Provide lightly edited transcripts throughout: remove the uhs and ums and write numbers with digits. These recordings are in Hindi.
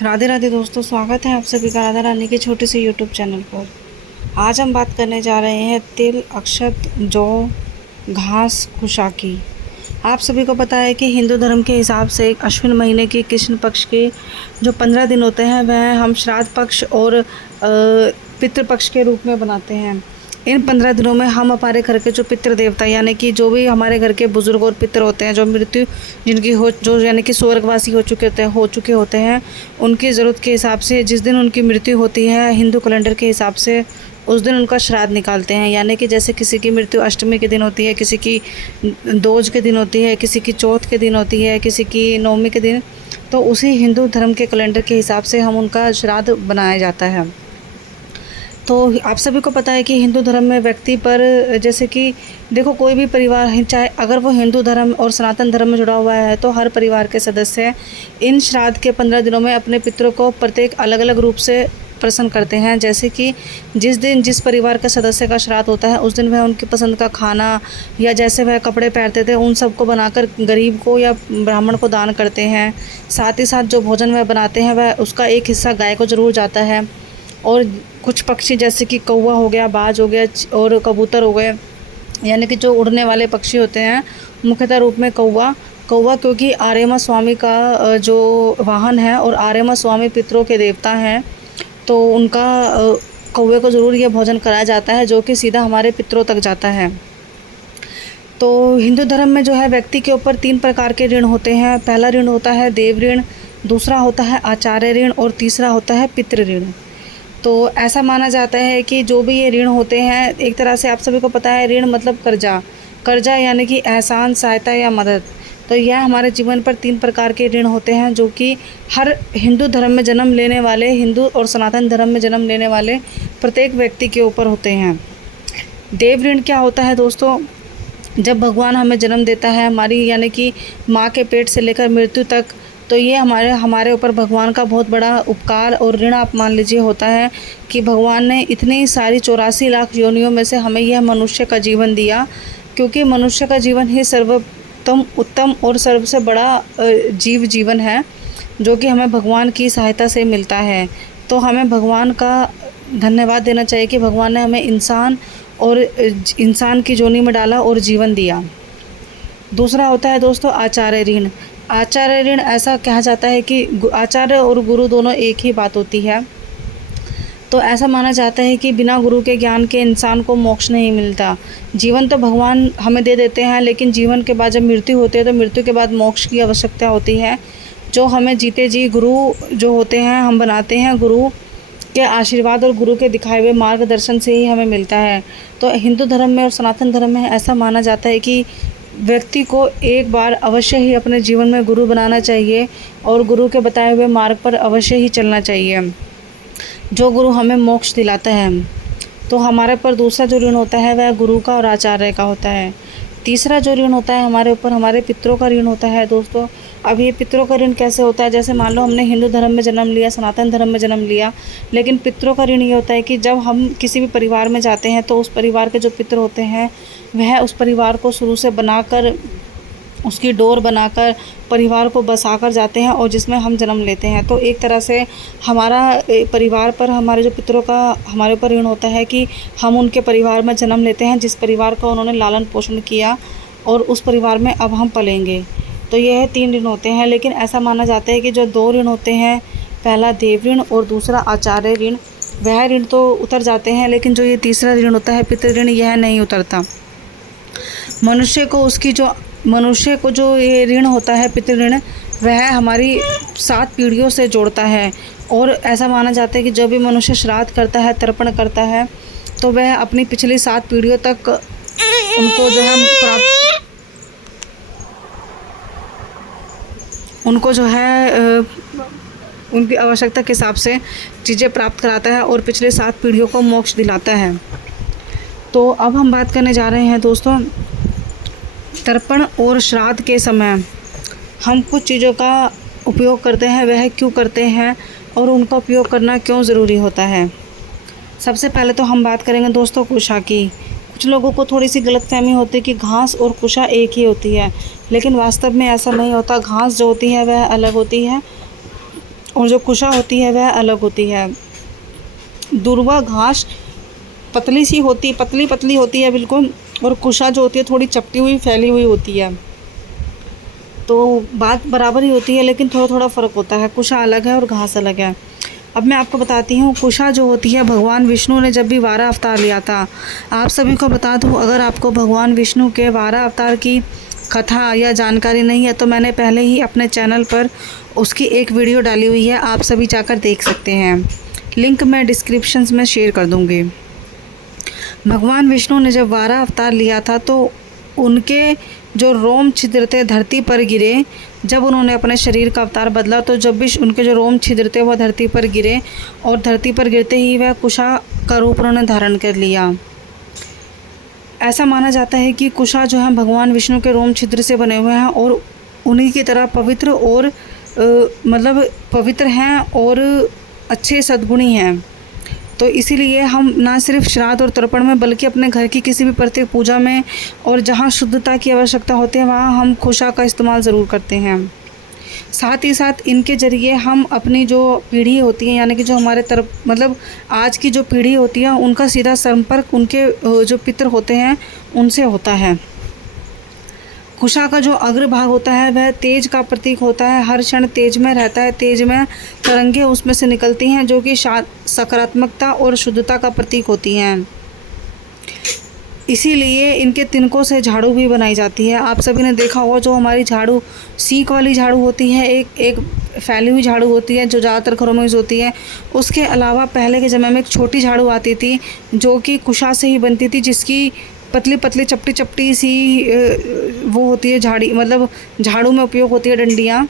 राधे राधे दोस्तों, स्वागत है आप सभी का राधा रानी के छोटे से यूट्यूब चैनल पर। आज हम बात करने जा रहे हैं तिल, अक्षत, जौ, घास, कुशा की। आप सभी को पता है कि हिंदू धर्म के हिसाब से अश्विन महीने के कृष्ण पक्ष के जो 15 दिन होते हैं वह हम श्राद्ध पक्ष और पितृ पक्ष के रूप में बनाते हैं। इन 15 दिनों में हम हमारे घर के जो पितृ देवता यानी कि जो भी हमारे घर के बुजुर्ग और पितृ होते हैं, जो मृत्यु जिनकी हो जो यानी कि स्वर्गवासी हो चुके होते हैं, उनकी ज़रूरत के हिसाब से जिस दिन उनकी मृत्यु होती है हिंदू कैलेंडर के हिसाब से उस दिन उनका श्राद्ध निकालते हैं। यानी कि जैसे किसी की मृत्यु अष्टमी के दिन होती है, किसी की दोज के दिन होती है, किसी की चौथ के दिन होती है, किसी की नवमी के दिन, तो उसी हिंदू धर्म के कैलेंडर के हिसाब से हम उनका श्राद्ध बनाया जाता है। तो आप सभी को पता है कि हिंदू धर्म में व्यक्ति पर जैसे कि देखो कोई भी परिवार चाहे अगर वो हिंदू धर्म और सनातन धर्म में जुड़ा हुआ है तो हर परिवार के सदस्य इन श्राद्ध के 15 दिनों में अपने पितरों को प्रत्येक अलग अलग रूप से प्रसन्न करते हैं। जैसे कि जिस दिन जिस परिवार का सदस्य का श्राद्ध होता है उस दिन वह उनकी पसंद का खाना या जैसे वह कपड़े पहनते थे उन सबको बनाकर गरीब को या ब्राह्मण को दान करते हैं। साथ ही साथ जो भोजन वह बनाते हैं वह उसका एक हिस्सा गाय को ज़रूर जाता है। और कुछ पक्षी जैसे कि कौवा हो गया, बाज हो गया और कबूतर हो गए, यानी कि जो उड़ने वाले पक्षी होते हैं, मुख्यतः रूप में कौवा क्योंकि आर्यमा स्वामी का जो वाहन है और आर्यमा स्वामी पितरों के देवता हैं, तो उनका कौवे को ज़रूर यह भोजन कराया जाता है जो कि सीधा हमारे पितरों तक जाता है। तो हिंदू धर्म में जो है व्यक्ति के ऊपर 3 प्रकार के ऋण होते हैं। पहला ऋण होता है देव ऋण, दूसरा होता है आचार्य ऋण और तीसरा होता है पितृ ऋण। तो ऐसा माना जाता है कि जो भी ये ऋण होते हैं, एक तरह से आप सभी को पता है ऋण मतलब कर्जा यानी कि एहसान, सहायता या मदद। तो यह हमारे जीवन पर 3 प्रकार के ऋण होते हैं जो कि हर हिंदू धर्म में जन्म लेने वाले, हिंदू और सनातन धर्म में जन्म लेने वाले प्रत्येक व्यक्ति के ऊपर होते हैं। देव ऋण क्या होता है दोस्तों? जब भगवान हमें जन्म देता है, हमारी यानी कि माँ के पेट से लेकर मृत्यु तक, तो ये हमारे ऊपर भगवान का बहुत बड़ा उपकार और ऋण आप मान लीजिए होता है कि भगवान ने इतनी सारी 84 लाख योनियों में से हमें यह मनुष्य का जीवन दिया, क्योंकि मनुष्य का जीवन ही सर्वोत्तम, उत्तम और सबसे बड़ा जीवन है जो कि हमें भगवान की सहायता से मिलता है। तो हमें भगवान का धन्यवाद देना चाहिए कि भगवान ने हमें इंसान की जोनी में डाला और जीवन दिया। दूसरा होता है दोस्तों आचार्य ऋण। आचार्य ऋण ऐसा कहा जाता है कि आचार्य और गुरु दोनों एक ही बात होती है। तो ऐसा माना जाता है कि बिना गुरु के ज्ञान के इंसान को मोक्ष नहीं मिलता। जीवन तो भगवान हमें दे देते हैं, लेकिन जीवन के बाद जब मृत्यु होती है तो मृत्यु के बाद मोक्ष की आवश्यकता होती है, जो हमें जीते जी गुरु जो होते हैं हम बनाते हैं। गुरु के आशीर्वाद और गुरु के दिखाए हुए मार्गदर्शन से ही हमें मिलता है। तो हिंदू धर्म में और सनातन धर्म में ऐसा माना जाता है कि व्यक्ति को एक बार अवश्य ही अपने जीवन में गुरु बनाना चाहिए और गुरु के बताए हुए मार्ग पर अवश्य ही चलना चाहिए, जो गुरु हमें मोक्ष दिलाता है। तो हमारे पर दूसरा जो ऋण होता है वह गुरु का और आचार्य का होता है। तीसरा जो ऋण होता है हमारे ऊपर हमारे पितरों का ऋण होता है दोस्तों। अब ये पितरों का ऋण कैसे होता है? जैसे मान लो हमने हिंदू धर्म में जन्म लिया, सनातन धर्म में जन्म लिया, लेकिन पितरों का ऋण ये होता है कि जब हम किसी भी परिवार में जाते हैं तो उस परिवार के जो पितर होते हैं वह उस परिवार को शुरू से बनाकर, उसकी डोर बनाकर परिवार को बसाकर जाते हैं और जिसमें हम जन्म लेते हैं। तो एक तरह से हमारा परिवार पर हमारे जो पितरों का हमारे ऊपर ऋण होता है कि हम उनके परिवार में जन्म लेते हैं जिस परिवार का उन्होंने लालन पोषण किया और उस परिवार में अब हम पलेंगे। तो यह 3 ऋण होते हैं। लेकिन ऐसा माना जाता है कि जो 2 ऋण होते हैं, पहला देव ऋण और दूसरा आचार्य ऋण, वह ऋण तो उतर जाते हैं, लेकिन जो ये तीसरा ऋण होता है पितृ ऋण, यह नहीं उतरता। मनुष्य को जो ये ऋण होता है पितृ ऋण, वह हमारी 7 पीढ़ियों से जोड़ता है। और ऐसा माना जाता है कि जब भी मनुष्य श्राद्ध करता है, तर्पण करता है, तो वह अपनी पिछली 7 पीढ़ियों तक उनको जो है उनकी आवश्यकता के हिसाब से चीज़ें प्राप्त कराता है और पिछले 7 पीढ़ियों को मोक्ष दिलाता है। तो अब हम बात करने जा रहे हैं दोस्तों तर्पण और श्राद्ध के समय हम कुछ चीज़ों का उपयोग करते हैं, वह क्यों करते हैं और उनका उपयोग करना क्यों ज़रूरी होता है। सबसे पहले तो हम बात करेंगे दोस्तों कुशा की। कुछ लोगों को थोड़ी सी गलतफहमी होती है कि घास और कुशा एक ही होती है, लेकिन वास्तव में ऐसा नहीं होता। घास जो होती है वह अलग होती है और जो कुशा होती है वह अलग होती है। दूर्वा घास पतली सी होती, पतली पतली होती है बिल्कुल, और कुशा जो होती है थोड़ी चपटी हुई फैली हुई होती है। तो बात बराबर ही होती है लेकिन थोड़ा थोड़ा फ़र्क होता है, कुशा अलग है और घास अलग है। अब मैं आपको बताती हूँ, कुशा जो होती है भगवान विष्णु ने जब भी 12 अवतार लिया था। आप सभी को बता दूँ, अगर आपको भगवान विष्णु के 12 अवतार की कथा या जानकारी नहीं है तो मैंने पहले ही अपने चैनल पर उसकी एक वीडियो डाली हुई है, आप सभी जाकर देख सकते हैं। लिंक मैं डिस्क्रिप्शन में शेयर कर दूँगी। भगवान विष्णु ने जब 12 अवतार लिया था तो उनके जो रोम छिद्र थे धरती पर गिरे। जब उन्होंने अपने शरीर का अवतार बदला तो जब भी उनके जो रोम छिद्र थे वह धरती पर गिरे, और धरती पर गिरते ही वह कुशा का रूप उन्होंने धारण कर लिया। ऐसा माना जाता है कि कुशा जो है भगवान विष्णु के रोम छिद्र से बने हुए हैं और उन्हीं की तरह पवित्र और मतलब पवित्र हैं और अच्छे सद्गुणी हैं। तो इसीलिए हम ना सिर्फ श्राद्ध और तर्पण में बल्कि अपने घर की किसी भी प्रत्येक पूजा में और जहाँ शुद्धता की आवश्यकता होती है वहाँ हम कुशा का इस्तेमाल ज़रूर करते हैं। साथ ही साथ इनके ज़रिए हम अपनी जो पीढ़ी होती है, यानी कि जो हमारे तरफ मतलब आज की जो पीढ़ी होती है, उनका सीधा संपर्क उनके जो पितर होते हैं उनसे होता है। कुशा का जो अग्रभाग होता है वह तेज का प्रतीक होता है, हर क्षण तेज में रहता है, तेज में तरंगे उसमें से निकलती हैं जो कि सकारात्मकता और शुद्धता का प्रतीक होती हैं। इसीलिए इनके तिनकों से झाड़ू भी बनाई जाती है। आप सभी ने देखा होगा, जो हमारी झाड़ू सीक वाली झाड़ू होती है, एक फैली हुई झाड़ू होती है जो ज़्यादातर घरों में यूज़ होती है। उसके अलावा पहले के ज़माने में एक छोटी झाड़ू आती थी जो कि कुशा से ही बनती थी, जिसकी पतली पतली चपटी चपटी सी वो होती है झाड़ी, मतलब झाड़ू में उपयोग होती है डंडियाँ।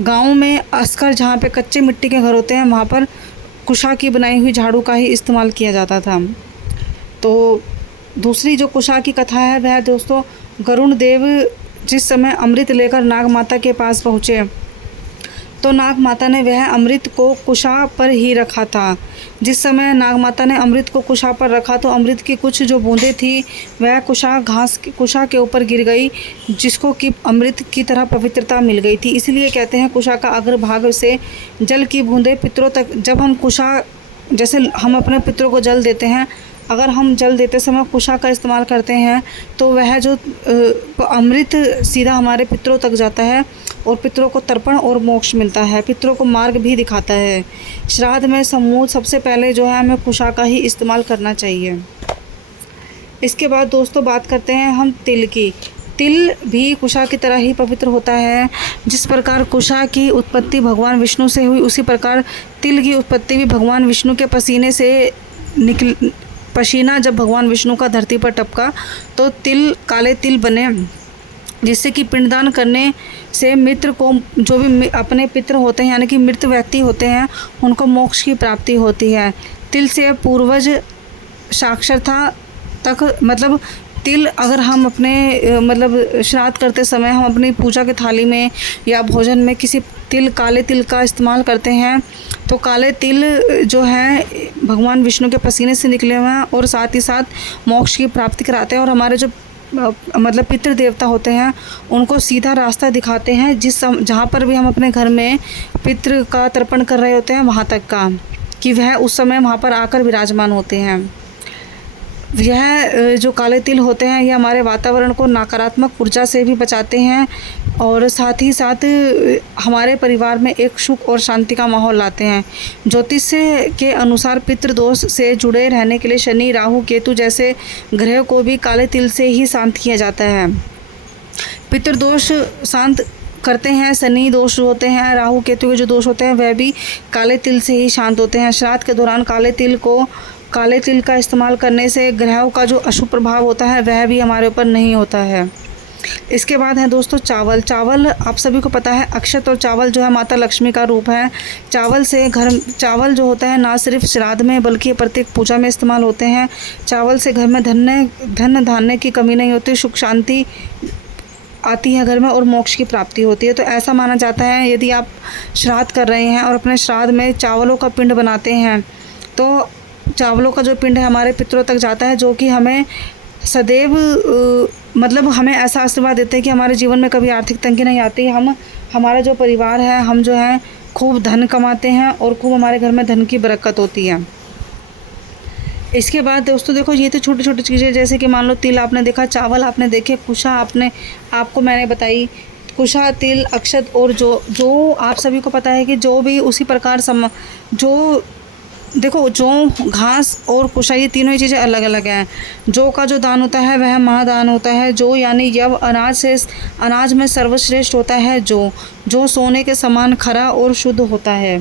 गाँव में अक्सर जहाँ पे कच्चे मिट्टी के घर होते हैं वहाँ पर कुशा की बनाई हुई झाड़ू का ही इस्तेमाल किया जाता था। तो दूसरी जो कुशा की कथा है वह दोस्तों, गरुण देव जिस समय अमृत लेकर नाग माता के पास पहुँचे तो नाग माता ने वह अमृत को कुशा पर ही रखा था। जिस समय नाग माता ने अमृत को कुशा पर रखा तो अमृत की कुछ जो बूंदें थी वह कुशा के ऊपर गिर गई, जिसको कि अमृत की तरह पवित्रता मिल गई थी। इसलिए कहते हैं कुशा का अग्रभाग से जल की बूंदें पितरों तक, जब हम कुशा जैसे हम अपने पितरों को जल देते हैं, अगर हम जल देते समय कुशा का इस्तेमाल करते हैं तो वह जो अमृत सीधा हमारे पितरों तक जाता है और पितरों को तर्पण और मोक्ष मिलता है, पितरों को मार्ग भी दिखाता है। श्राद्ध में समूह सबसे पहले जो है हमें कुशा का ही इस्तेमाल करना चाहिए। इसके बाद दोस्तों बात करते हैं हम तिल की। तिल भी कुशा की तरह ही पवित्र होता है। जिस प्रकार कुशा की उत्पत्ति भगवान विष्णु से हुई, उसी प्रकार तिल की उत्पत्ति भी भगवान विष्णु के पसीने से पसीना जब भगवान विष्णु का धरती पर टपका तो तिल काले तिल बने, जिससे कि पिंडदान करने से मित्र को, जो भी अपने पितृ होते हैं यानी कि मृत व्यक्ति होते हैं, उनको मोक्ष की प्राप्ति होती है। तिल से पूर्वज साक्षरता तक, मतलब तिल अगर हम अपने मतलब श्राद्ध करते समय हम अपनी पूजा के थाली में या भोजन में किसी काले तिल का इस्तेमाल करते हैं तो काले तिल जो है भगवान विष्णु के पसीने से निकले हुए हैं और साथ ही साथ मोक्ष की प्राप्ति कराते हैं और हमारे जो मतलब पितृ देवता होते हैं उनको सीधा रास्ता दिखाते हैं, जहाँ पर भी हम अपने घर में पितृ का तर्पण कर रहे होते हैं वहाँ तक का, कि वह उस समय वहाँ पर आकर विराजमान होते हैं। यह जो काले तिल होते हैं ये हमारे वातावरण को नकारात्मक ऊर्जा से भी बचाते हैं और साथ ही साथ हमारे परिवार में एक सुख और शांति का माहौल लाते हैं। ज्योतिष के अनुसार पितृदोष से जुड़े रहने के लिए शनि, राहु, केतु जैसे ग्रह को भी काले तिल से ही शांत किया जाता है। पितृदोष शांत करते हैं, शनि दोष जो होते हैं, राहु केतु के जो दोष होते हैं वह भी काले तिल से ही शांत होते हैं। श्राद्ध के दौरान काले तिल का इस्तेमाल करने से ग्रहों का जो अशुभ प्रभाव होता है वह भी हमारे ऊपर नहीं होता है। इसके बाद है दोस्तों चावल आप सभी को पता है अक्षत और चावल जो है माता लक्ष्मी का रूप है। चावल जो होता है ना सिर्फ श्राद्ध में बल्कि प्रत्येक पूजा में इस्तेमाल होते हैं। चावल से घर में धन धान्य की कमी नहीं होती, सुख शांति आती है घर में और मोक्ष की प्राप्ति होती है। तो ऐसा माना जाता है यदि आप श्राद्ध कर रहे हैं और अपने श्राद्ध में चावलों का पिंड बनाते हैं तो चावलों का जो पिंड है हमारे पितरों तक जाता है, जो कि हमें सदैव मतलब हमें ऐसा आशीर्वाद देते हैं कि हमारे जीवन में कभी आर्थिक तंगी नहीं आती। हमारा जो परिवार है, हम जो है खूब धन कमाते हैं और खूब हमारे घर में धन की बरकत होती है। इसके बाद दोस्तों देखो, ये तो छोटी छोटी चीज़ें, जैसे कि मान लो तिल आपने देखा, चावल आपने देखे, कुशा आपको मैंने बताई, कुशा, तिल, अक्षत और जो आप सभी को पता है कि जो भी उसी प्रकार जो देखो, जौ, घास और कुशा, ये तीनों ही चीज़ें अलग अलग हैं। जौ का जो दान होता है वह महादान होता है। जौ यानी यव, अनाज में सर्वश्रेष्ठ होता है जो सोने के समान खरा और शुद्ध होता है।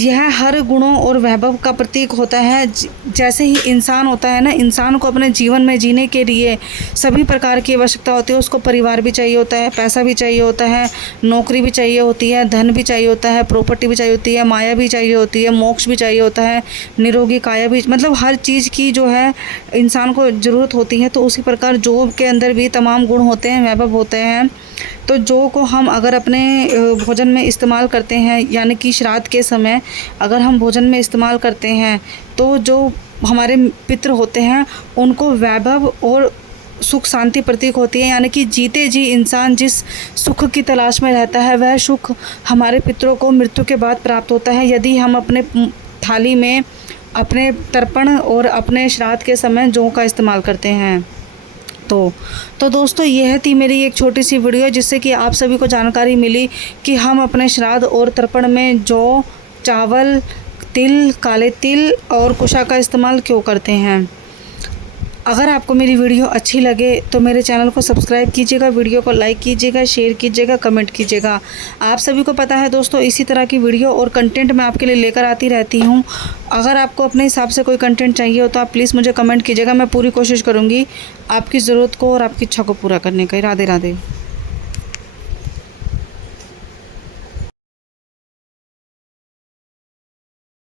यह हर गुणों और वैभव का प्रतीक होता है। जैसे ही इंसान होता है ना, इंसान को अपने जीवन में जीने के लिए सभी प्रकार की आवश्यकता होती है। उसको परिवार भी चाहिए होता है, पैसा भी चाहिए होता है, नौकरी भी चाहिए होती है, धन भी चाहिए होता है, प्रॉपर्टी भी चाहिए होती है, माया भी चाहिए होती है, मोक्ष भी चाहिए होता है, निरोगी काया भी, मतलब हर चीज़ की जो है इंसान को ज़रूरत होती है। तो उसी प्रकार जौ के अंदर भी तमाम गुण होते हैं, वैभव होते हैं। तो जौ को हम अगर अपने भोजन में इस्तेमाल करते हैं, यानी कि श्राद्ध के समय अगर हम भोजन में इस्तेमाल करते हैं, तो जो हमारे पितृ होते हैं उनको वैभव और सुख शांति प्रतीक होती है। यानी कि जीते जी इंसान जिस सुख की तलाश में रहता है वह सुख हमारे पितरों को मृत्यु के बाद प्राप्त होता है, यदि हम अपने थाली में अपने तर्पण और अपने श्राद्ध के समय जौ का इस्तेमाल करते हैं। तो दोस्तों, यह थी मेरी एक छोटी सी वीडियो, जिससे कि आप सभी को जानकारी मिली कि हम अपने श्राद्ध और तर्पण में जौ, चावल, तिल, काले तिल और कुशा का इस्तेमाल क्यों करते हैं। अगर आपको मेरी वीडियो अच्छी लगे तो मेरे चैनल को सब्सक्राइब कीजिएगा, वीडियो को लाइक कीजिएगा, शेयर कीजिएगा, कमेंट कीजिएगा। आप सभी को पता है दोस्तों, इसी तरह की वीडियो और कंटेंट मैं आपके लिए लेकर आती रहती हूँ। अगर आपको अपने हिसाब से कोई कंटेंट चाहिए हो तो आप प्लीज़ मुझे कमेंट कीजिएगा। मैं पूरी कोशिश करूँगी आपकी ज़रूरत को और आपकी इच्छा को पूरा करने का। राधे राधे।